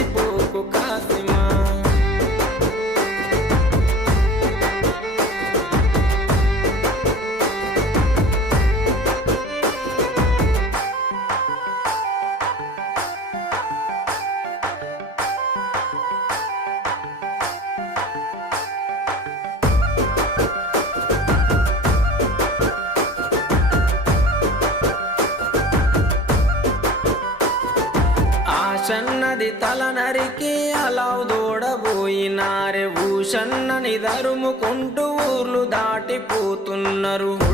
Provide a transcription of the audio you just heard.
మరిచిపోకు కాసిమా. ఆషన్నది తల నరికి అలావు దూడబోయినారే. ఊషన్నని దరుముకుంటూ ఊర్లు దాటిపోతున్నారు.